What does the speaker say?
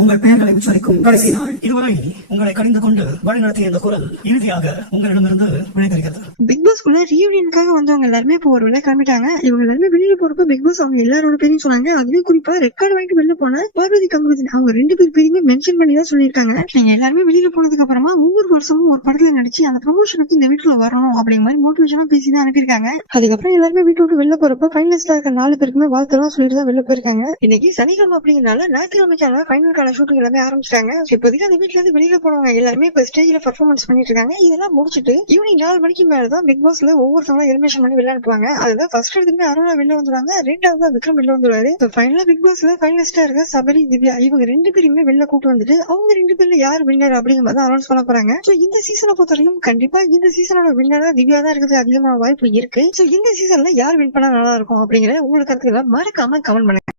உங்கள் பெயர்களை உச்சரிக்கும் கடைசி நாள். இதுவரை உங்களை கடிந்து கொண்டு வழிநடத்திய இந்த குரல் இறுதியாக உங்களிடமிருந்து விடைபெறுகிறது. பிக் பாஸ் குள்ள ரீயூனியனுக்காக வந்தவங்க எல்லாருமே இப்போ ஒரு வேலை கிளம்பிட்டாங்க. இவங்க எல்லாருமே வெளியில போறப்ப பிக் பாஸ் அவங்க எல்லாரோட பேரையும் சொன்னாங்க. அதுலயும் குறிப்பா ரெக்கார்டு வாங்கிட்டு வெளில போன பார்வதி கங்குவதன் அவங்க 2 பேர் பேருமே மென்ஷன் பண்ணி தான் சொல்லியிருக்காங்க. நீங்க எல்லாருமே வெளியில போனதுக்கு அப்புறமா ஒவ்வொரு வருஷமும் ஒரு படத்துல நடிச்சு அந்த ப்ரமோஷனுக்கு இந்த வீட்டுல வரணும் அப்படிங்கிற மாதிரி மோட்டிவேஷனா பேசி தான் அனுப்பியிருக்காங்க. அதுக்கப்புறம் எல்லாருமே வீட்டு விட்டு வெளில போறப்ப ஃபைனலிஸ்ட்ல இருக்க 4 பேருக்குமே வாழ்த்தெல்லாம் சொல்லிட்டு தான் வெளில போயிருக்காங்க. இன்னைக்கு சனிக்கிழமை அப்படிங்கறனால ஞாயிற்றுக்கிழமைக்கான ஃபைனலுக்கான ஷூட்டிங் எல்லாமே ஆரம்பிச்சிட்டாங்க. இப்போதைக்கு அந்த வீட்டுல இருந்து வெளியில போனவங்க எல்லாருமே இப்ப ஸ்டேஜ்ல பெர்ஃபார்மன்ஸ் பண்ணிட்டு இருக்காங்க. இதெல்லாம் முடிச்சுட்டு ஈவினிங் 4 மணிக்கு மேலதான் பிக் பாஸ்ல ஒவ்வொருத்தவங்களும் எலிமினேஷன் பண்ணி வெளில அனுப்புவாங்க. அதுதான் ஃபர்ஸ்ட் எடுத்துட்டு அருணா வெளில வந்துருவாங்க, 2வது விக்ரம் வெளில வந்துருவாரு. ஃபைனலா பிக் பாஸ்ல ஃபைனலிஸ்டா இருக்க சபரி, திவ்யா இவங்க 2 பேருமே வெளில கூட்டு வந்துட்டு அவங்க 2 பேர்ல யார் வின்னர் அப்படிங்கிற மாதிரி அனௌன்ஸ் பண்ண போறாங்க. சோ இந்த சீசனை பொறுத்தவரைக்கும் கண்டிப்பா இந்த சீசனோட வின்னரா திவ்யா தான் இருக்கிறது அதிகமான வாய்ப்பு இருக்கு. சோ இந்த சீசன்ல யார் வின் பண்ணா நல்லா இருக்கும் அப்படிங்கிற உங்களுக்கு கருத்துக்களை மறக்காம கமெண்ட் பண்ணுங்க.